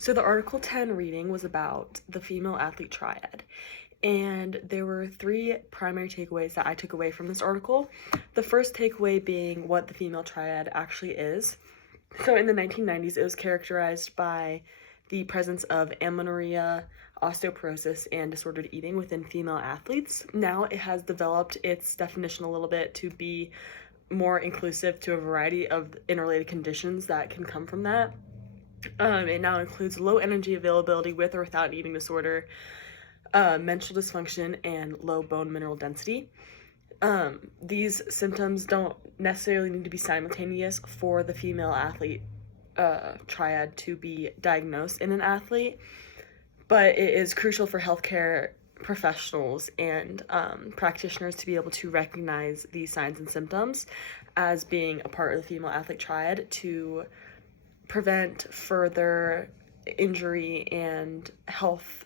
So the Article 10 reading was about the female athlete triad. And there were three primary takeaways that I took away from this article. The first takeaway being what the female triad actually is. So in the 1990s, it was characterized by the presence of amenorrhea, osteoporosis, and disordered eating within female athletes. Now it has developed its definition a little bit to be more inclusive to a variety of interrelated conditions that can come from that. It now includes low energy availability with or without an eating disorder, menstrual dysfunction, and low bone mineral density. These symptoms don't necessarily need to be simultaneous for the female athlete triad to be diagnosed in an athlete, but it is crucial for healthcare professionals and practitioners to be able to recognize these signs and symptoms as being a part of the female athlete triad to prevent further injury and health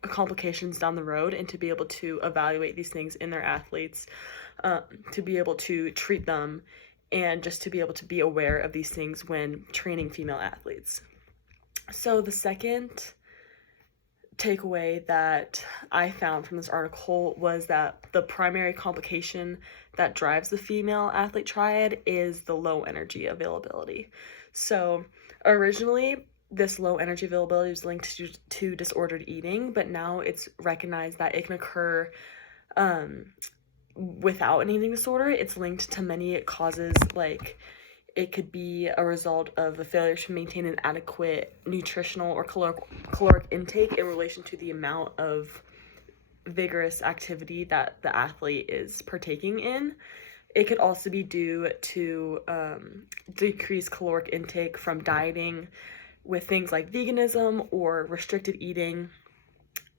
complications down the road, and to be able to evaluate these things in their athletes, to be able to treat them, and just to be able to be aware of these things when training female athletes. So the second takeaway that I found from this article was that the primary complication that drives the female athlete triad is the low energy availability. So originally, this low energy availability was linked to disordered eating, but now it's recognized that it can occur without an eating disorder. It's linked to many causes, like it could be a result of a failure to maintain an adequate nutritional or caloric intake in relation to the amount of vigorous activity that the athlete is partaking in. It could also be due to decreased caloric intake from dieting with things like veganism or restricted eating.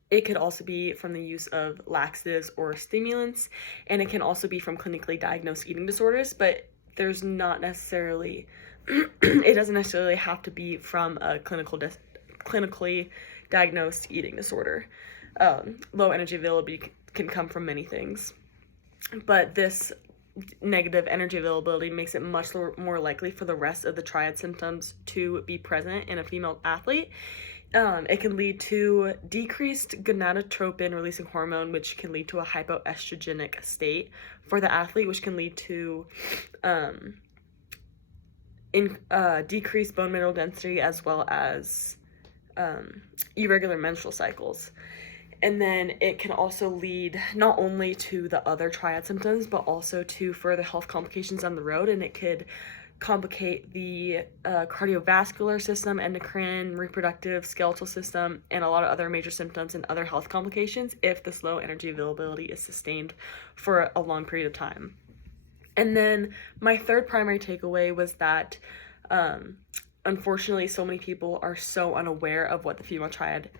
It could also be from the use of laxatives or stimulants, and it can also be from clinically diagnosed eating disorders, but there's not necessarily, it doesn't necessarily have to be from a clinically diagnosed eating disorder. Low energy availability can come from many things, but this negative energy availability makes it much more likely for the rest of the triad symptoms to be present in a female athlete. It can lead to decreased gonadotropin releasing hormone, which can lead to a hypoestrogenic state for the athlete, which can lead to decreased bone mineral density, as well as irregular menstrual cycles. And then it can also lead not only to the other triad symptoms, but also to further health complications down the road. And it could complicate the cardiovascular system, endocrine, reproductive, skeletal system, and a lot of other major symptoms and other health complications if this low energy availability is sustained for a long period of time. And then my third primary takeaway was that unfortunately so many people are so unaware of what the female athlete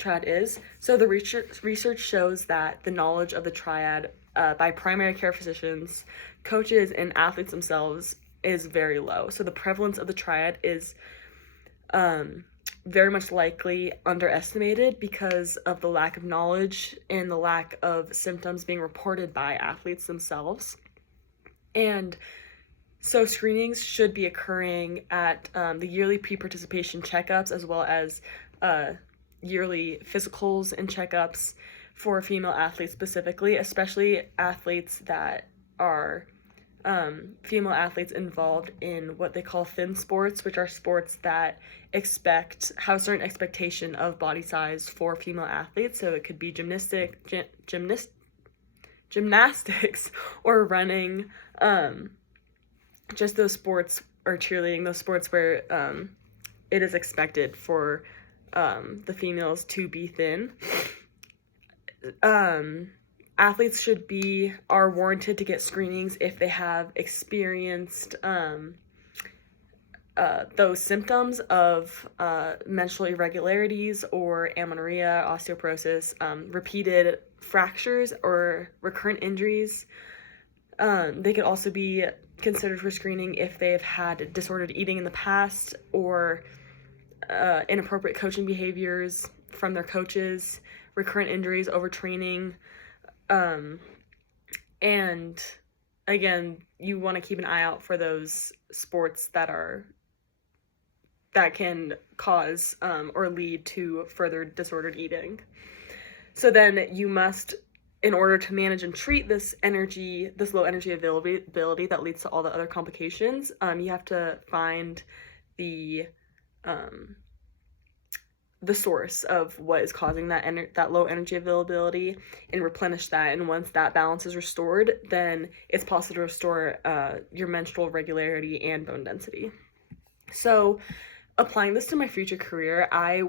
triad is. So the research shows that the knowledge of the triad by primary care physicians, coaches, and athletes themselves is very low. So the prevalence of the triad is very much likely underestimated because of the lack of knowledge and the lack of symptoms being reported by athletes themselves. And so screenings should be occurring at the yearly pre-participation checkups, as well as yearly physicals and checkups for female athletes specifically, especially athletes that are female athletes involved in what they call thin sports, which are sports that have a certain expectation of body size for female athletes. So it could be gymnastics or running, just those sports, or cheerleading, those sports where it is expected for the females to be thin. Athletes are warranted to get screenings if they have experienced those symptoms of menstrual irregularities or amenorrhea, osteoporosis, repeated fractures, or recurrent injuries. They could also be considered for screening if they've had disordered eating in the past, or inappropriate coaching behaviors from their coaches, recurrent injuries, overtraining. And again, you want to keep an eye out for those sports that that can cause or lead to further disordered eating. So then you must, in order to manage and treat this low energy availability that leads to all the other complications, you have to find the source of what is causing that low energy availability and replenish that. And once that balance is restored, then it's possible to restore your menstrual regularity and bone density. So applying this to my future career, I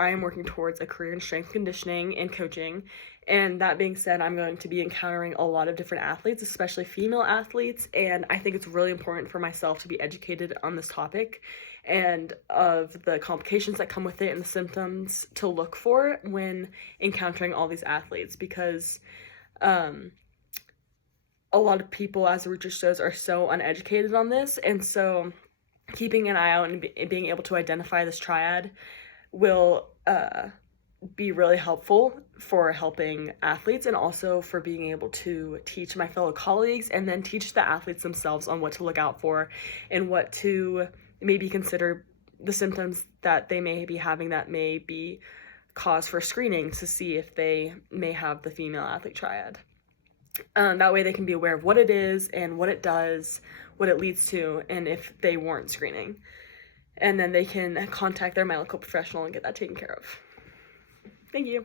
am working towards a career in strength conditioning and coaching. And that being said, I'm going to be encountering a lot of different athletes, especially female athletes. And I think it's really important for myself to be educated on this topic and of the complications that come with it and the symptoms to look for when encountering all these athletes, because a lot of people, as the research shows, are so uneducated on this. And so keeping an eye out and being able to identify this triad will be really helpful for helping athletes, and also for being able to teach my fellow colleagues and then teach the athletes themselves on what to look out for and what to maybe consider the symptoms that they may be having that may be cause for screening to see if they may have the female athlete triad. That way they can be aware of what it is and what it does, what it leads to, and if they warrant screening. And then they can contact their medical professional and get that taken care of. Thank you.